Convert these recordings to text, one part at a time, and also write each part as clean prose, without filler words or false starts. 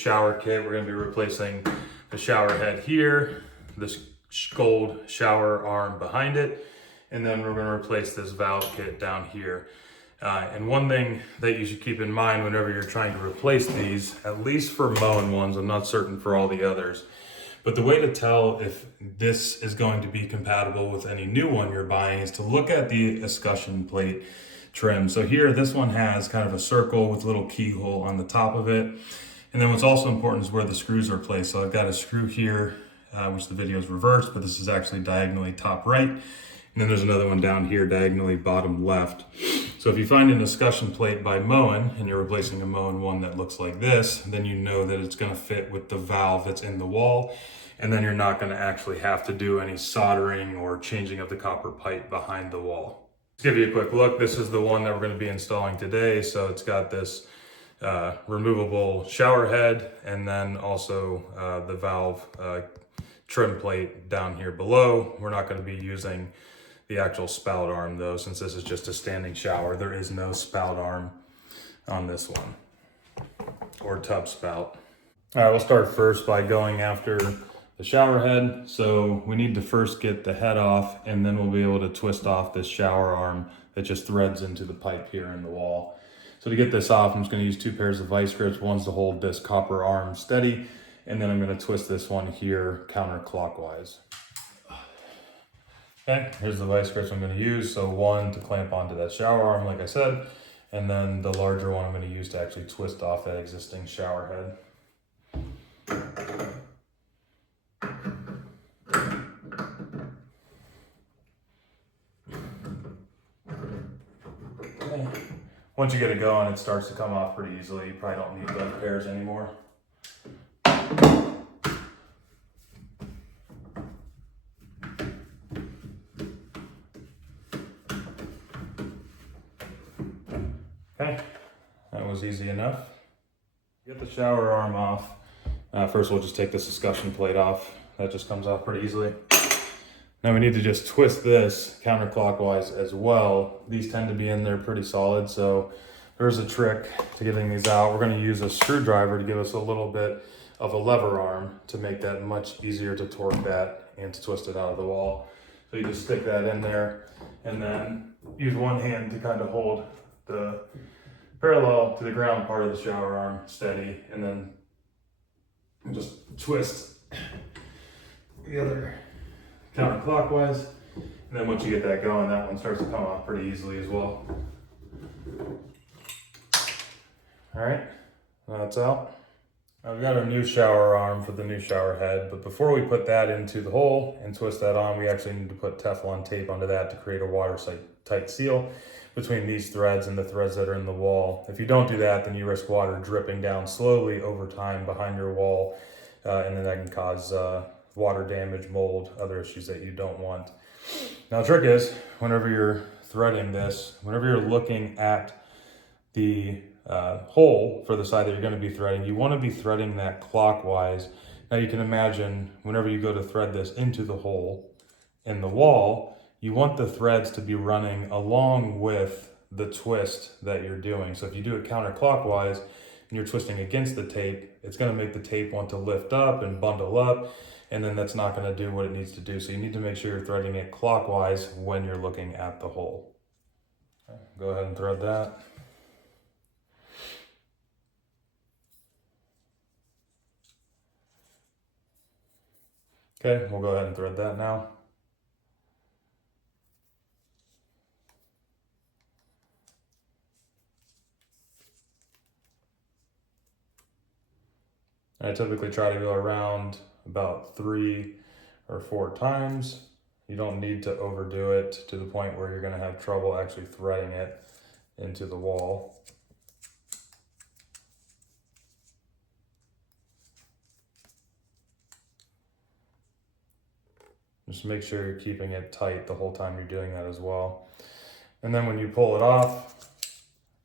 shower kit. We're gonna be replacing the shower head here, this gold shower arm behind it, and then we're gonna replace this valve kit down here. And one thing that you should keep in mind whenever you're trying to replace these, at least for Moen ones, I'm not certain for all the others, but the way to tell if this is going to be compatible with any new one you're buying is to look at the escutcheon plate trim. So here, this one has kind of a circle with a little keyhole on the top of it. And then what's also important is where the screws are placed. So I've got a screw here, which the video is reversed, but this is actually diagonally top right. And then there's another one down here, diagonally bottom left. So if you find an escutcheon plate by Moen and you're replacing a Moen one that looks like this, then you know that it's gonna fit with the valve that's in the wall. And then you're not gonna actually have to do any soldering or changing of the copper pipe behind the wall. To give you a quick look, this is the one that we're gonna be installing today. So it's got this removable shower head and then also the valve trim plate down here below. We're not gonna be using the actual spout arm though, since this is just a standing shower. There is no spout arm on this one, or tub spout. All right, we'll start first by going after the shower head. So we need to first get the head off, and then we'll be able to twist off this shower arm that just threads into the pipe here in the wall. So to get this off, I'm just gonna use 2 pairs of vice grips. One's to hold this copper arm steady, and then I'm gonna twist this one here counterclockwise. Okay, here's the vice grips I'm going to use. So one to clamp onto that shower arm, like I said, and then the larger one I'm going to use to actually twist off that existing shower head. Okay. Once you get it going, it starts to come off pretty easily. You probably don't need both pairs anymore. Okay, that was easy enough. Get the shower arm off. First we'll just take this escutcheon plate off. That just comes off pretty easily. Now we need to just twist this counterclockwise as well. These tend to be in there pretty solid, so there's a trick to getting these out. We're gonna use a screwdriver to give us a little bit of a lever arm to make that much easier to torque that and to twist it out of the wall. So you just stick that in there and then use one hand to kind of hold the parallel to the ground part of the shower arm steady, and then just twist the other counterclockwise. And then once you get that going, that one starts to come off pretty easily as well. All right, that's out. Now we've got our new shower arm for the new shower head, but before we put that into the hole and twist that on, we actually need to put Teflon tape onto that to create a watertight seal between these threads and the threads that are in the wall. If you don't do that, then you risk water dripping down slowly over time behind your wall, and then that can cause water damage, mold, other issues that you don't want. Now the trick is, whenever you're threading this, whenever you're looking at the hole for the side that you're going to be threading, you want to be threading that clockwise. Now you can imagine whenever you go to thread this into the hole in the wall, you want the threads to be running along with the twist that you're doing. So if you do it counterclockwise and you're twisting against the tape, it's going to make the tape want to lift up and bundle up, and then that's not going to do what it needs to do. So you need to make sure you're threading it clockwise when you're looking at the hole. Okay, go ahead and thread that. Okay, we'll go ahead and thread that now. I typically try to go around about 3 or 4 times. You don't need to overdo it to the point where you're going to have trouble actually threading it into the wall. Just make sure you're keeping it tight the whole time you're doing that as well. And then when you pull it off,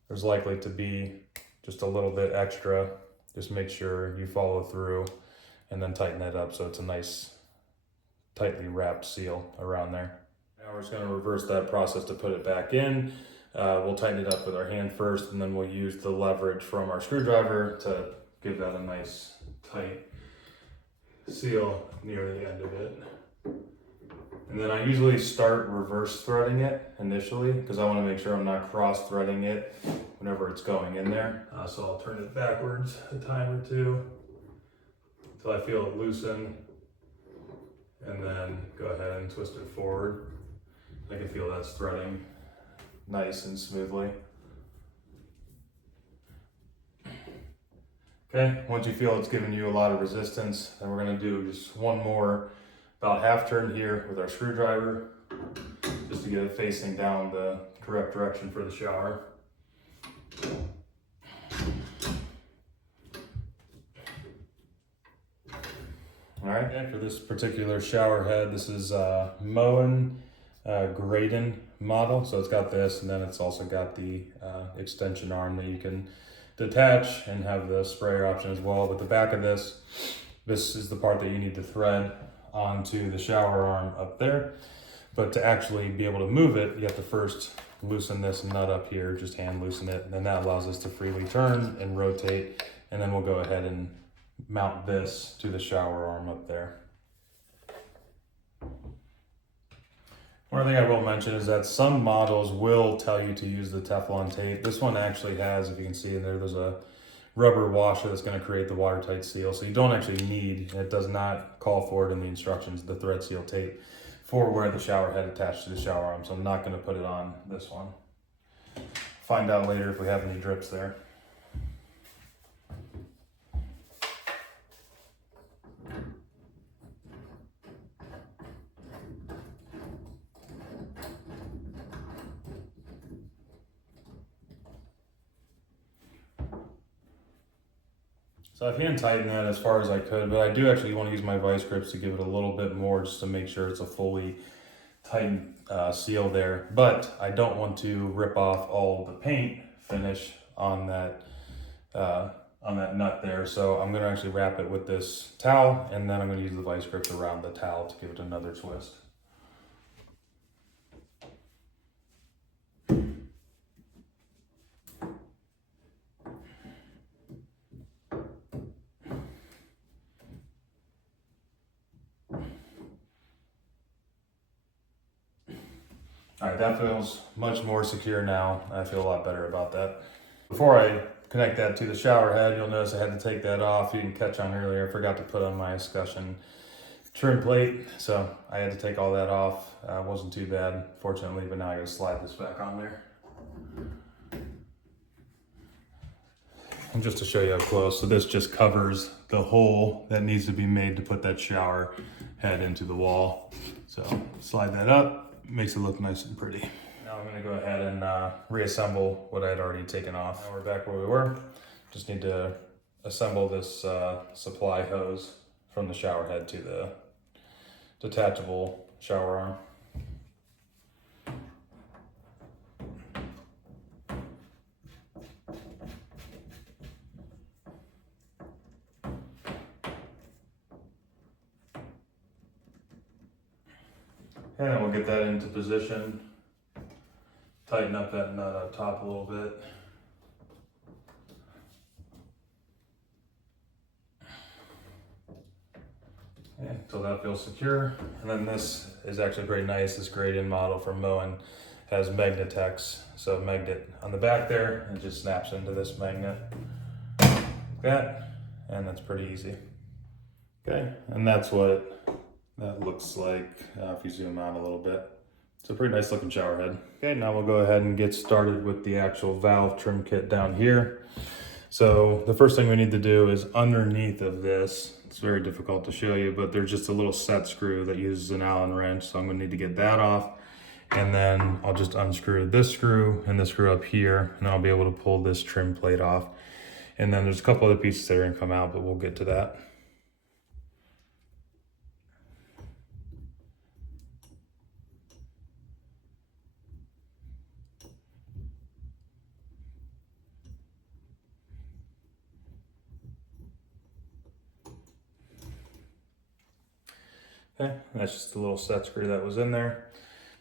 there's likely to be just a little bit extra. Just make sure you follow through and then tighten it up so it's a nice tightly wrapped seal around there. Now we're just going to reverse that process to put it back in. We'll tighten it up with our hand first, and then we'll use the leverage from our screwdriver to give that a nice tight seal near the end of it. And then I usually start reverse threading it initially because I want to make sure I'm not cross threading it whenever it's going in there. So I'll turn it backwards a time or two until I feel it loosen, and then go ahead and twist it forward. I can feel that's threading nice and smoothly. Okay, once you feel it's giving you a lot of resistance, then we're going to do just one more about half turn here with our screwdriver, just to get it facing down the correct direction for the shower. All right, and for this particular shower head, this is Moen model. So it's got this, and then it's also got the extension arm that you can detach and have the sprayer option as well. But the back of this is the part that you need to thread onto the shower arm up there. But to actually be able to move it, you have to first loosen this nut up here, just hand loosen it, and then that allows us to freely turn and rotate. And then we'll go ahead and mount this to the shower arm up there. One thing I will mention is that some models will tell you to use the Teflon tape. This one actually has, if you can see in there, there's a rubber washer that's going to create the watertight seal. So you don't actually need, it does not call for it in the instructions, the thread seal tape for where the shower head attached to the shower arm. So I'm not going to put it on this one. Find out later if we have any drips there. So I've hand tightened that as far as I could, but I do actually want to use my vice grips to give it a little bit more just to make sure it's a fully tightened seal there. But I don't want to rip off all the paint finish on that nut there. So I'm going to actually wrap it with this towel, and then I'm going to use the vice grips around the towel to give it another twist. All right, that feels much more secure now. I feel a lot better about that. Before I connect that to the shower head, you'll notice I had to take that off. You can catch on earlier, I forgot to put on my escutcheon trim plate. So I had to take all that off. It wasn't too bad, fortunately, but now I gotta slide this back on there. And just to show you up close, so this just covers the hole that needs to be made to put that shower head into the wall. So slide that up. Makes it look nice and pretty. Now I'm going to go ahead and reassemble what I had already taken off. Now we're back where we were. Just need to assemble this supply hose from the shower head to the detachable shower arm. And then we'll get that into position, tighten up that nut up top a little bit. And so that feels secure. And then this is actually pretty nice. This gradient model from Moen has Magnetex. So magnet on the back there, and it just snaps into this magnet like that. And that's pretty easy. Okay, and that's what that looks like if you zoom out a little bit. It's a pretty nice looking shower head. Okay, now we'll go ahead and get started with the actual valve trim kit down here. So the first thing we need to do is underneath of this, it's very difficult to show you, but there's just a little set screw that uses an Allen wrench. So I'm gonna need to get that off. And then I'll just unscrew this screw and this screw up here, and I'll be able to pull this trim plate off. And then there's a couple other pieces that are gonna come out, but we'll get to that. Okay, that's just a little set screw that was in there.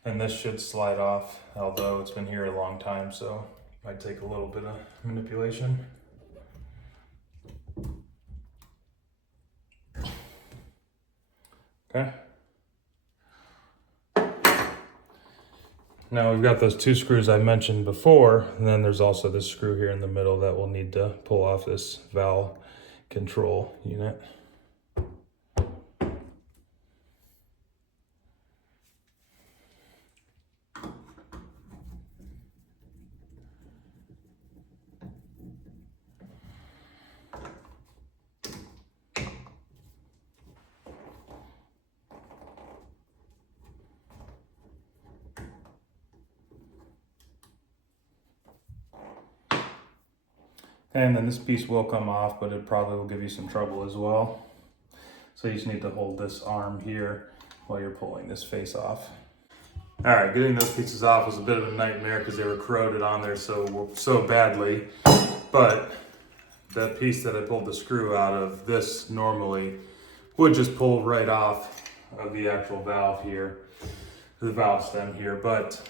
And this should slide off, although it's been here a long time, so it might take a little bit of manipulation. okay? Now we've got those 2 screws I mentioned before, and then there's also this screw here in the middle that we'll need to pull off this valve control unit. And then this piece will come off, but it probably will give you some trouble as well. So you just need to hold this arm here while you're pulling this face off. All right, getting those pieces off was a bit of a nightmare because they were corroded on there so badly. But that piece that I pulled the screw out of, this normally would just pull right off of the actual valve here, the valve stem here. But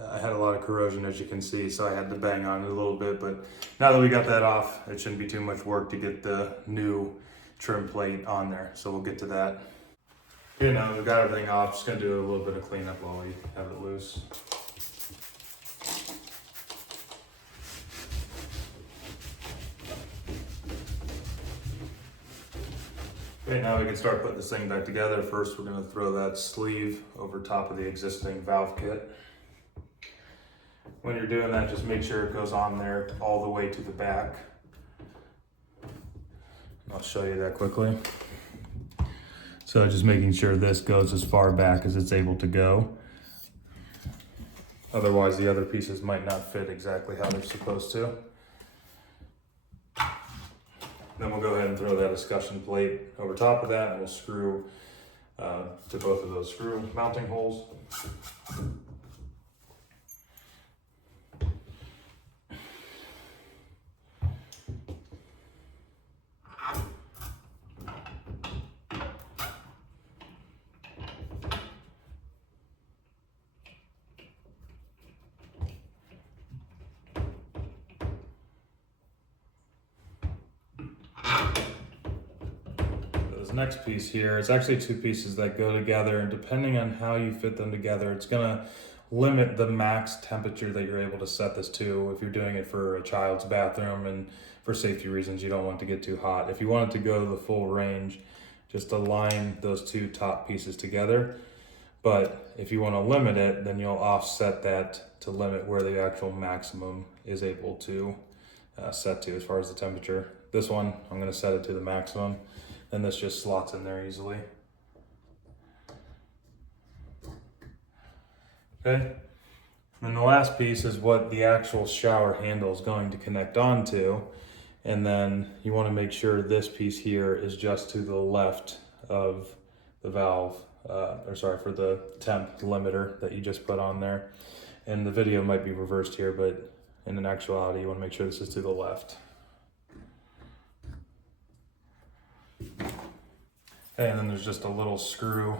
I had a lot of corrosion, as you can see, so I had to bang on it a little bit. But now that we got that off, it shouldn't be too much work to get the new trim plate on there. So we'll get to that. You know, we've got everything off. Just gonna do a little bit of cleanup while we have it loose. Okay, now we can start putting this thing back together. First, we're gonna throw that sleeve over top of the existing valve kit. When you're doing that, just make sure it goes on there all the way to the back. I'll show you that quickly. So just making sure this goes as far back as it's able to go. Otherwise, the other pieces might not fit exactly how they're supposed to. Then we'll go ahead and throw that escutcheon plate over top of that, and we'll screw to both of those screw mounting holes. Next piece here, it's actually 2 pieces that go together, and depending on how you fit them together, it's gonna limit the max temperature that you're able to set this to. If you're doing it for a child's bathroom and for safety reasons, you don't want it to get too hot. If you want it to go to the full range, just align those 2 top pieces together. But if you want to limit it, then you'll offset that to limit where the actual maximum is able to set to as far as the temperature. This one, I'm going to set it to the maximum. Then this just slots in there easily. Okay. And the last piece is what the actual shower handle is going to connect onto. And then you want to make sure this piece here is just to the left of the valve, for the temp limiter that you just put on there. And the video might be reversed here, but in actuality, you want to make sure this is to the left. And then there's just a little screw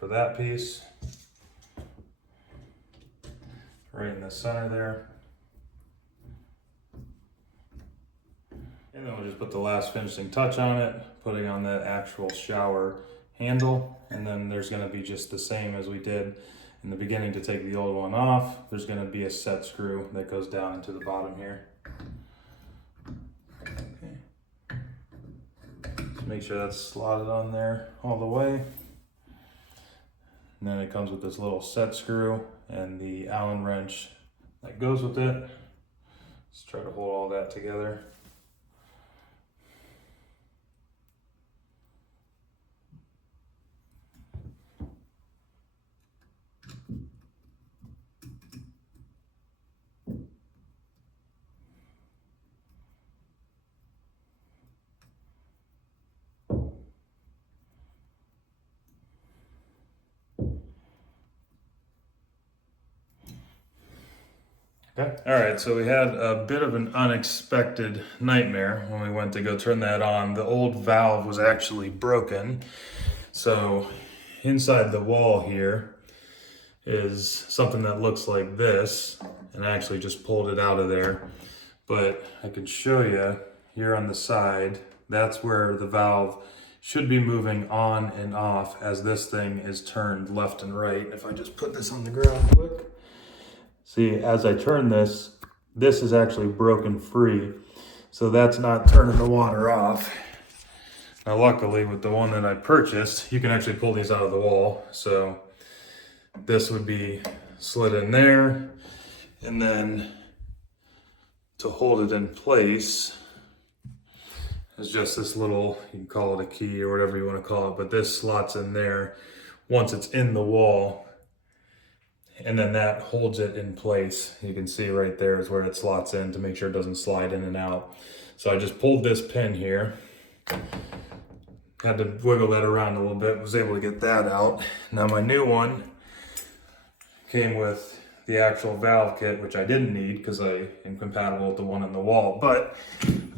for that piece, right in the center there. And then we'll just put the last finishing touch on it, putting on that actual shower handle. And then there's gonna be just the same as we did in the beginning to take the old one off. There's gonna be a set screw that goes down into the bottom here. Make sure that's slotted on there all the way. And then it comes with this little set screw and the Allen wrench that goes with it. Let's try to hold all that together. Okay. All right, so we had a bit of an unexpected nightmare when we went to go turn that on. The old valve was actually broken. So inside the wall here is something that looks like this, and I actually just pulled it out of there. But I could show you here on the side, that's where the valve should be moving on and off as this thing is turned left and right. If I just put this on the ground quick. See, as I turn this, this is actually broken free. So that's not turning the water off. Now luckily with the one that I purchased, you can actually pull these out of the wall. So this would be slid in there, and then to hold it in place is just this little, you can call it a key or whatever you want to call it, but this slots in there once it's in the wall, and then that holds it in place. You can see right there is where it slots in to make sure it doesn't slide in and out. So I just pulled this pin here, had to wiggle that around a little bit, was able to get that out. Now my new one came with the actual valve kit, which I didn't need because I am compatible with the one on the wall, but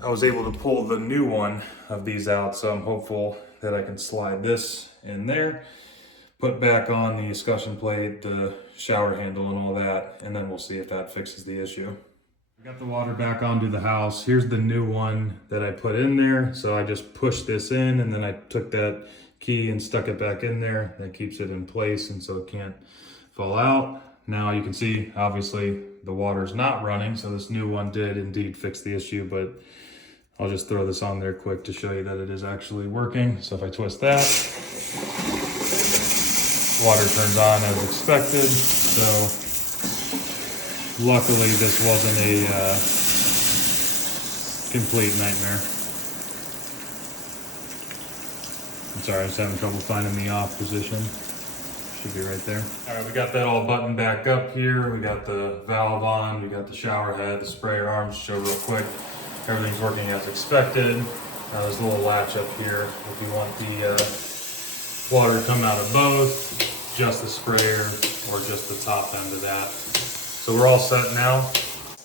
I was able to pull the new one of these out, so I'm hopeful that I can slide this in there, put back on the escutcheon plate, the shower handle and all that, and then we'll see if that fixes the issue. I got the water back onto the house. Here's the new one that I put in there. So I just pushed this in, and then I took that key and stuck it back in there. That keeps it in place, and so it can't fall out. Now you can see, obviously, the water's not running, so this new one did indeed fix the issue, but I'll just throw this on there quick to show you that it is actually working. So if I twist that, water turns on as expected. So luckily this wasn't a complete nightmare. I'm sorry, I was having trouble finding the off position. Should be right there. All right, we got that all buttoned back up here. We got the valve on, we got the shower head, the sprayer arms. Show real quick. Everything's working as expected. Now there's a little latch up here if you want the water to come out of both, just the sprayer or just the top end of that. So we're all set now.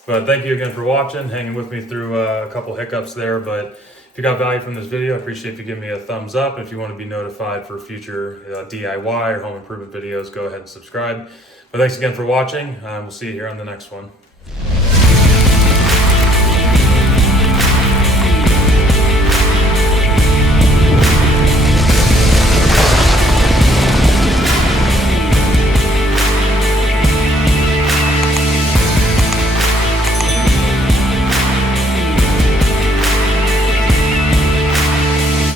But thank you again for watching, hanging with me through a couple hiccups there. But if you got value from this video, I appreciate if you give me a thumbs up. If you want to be notified for future DIY or home improvement videos, go ahead and subscribe. But thanks again for watching. We'll see you here on the next one.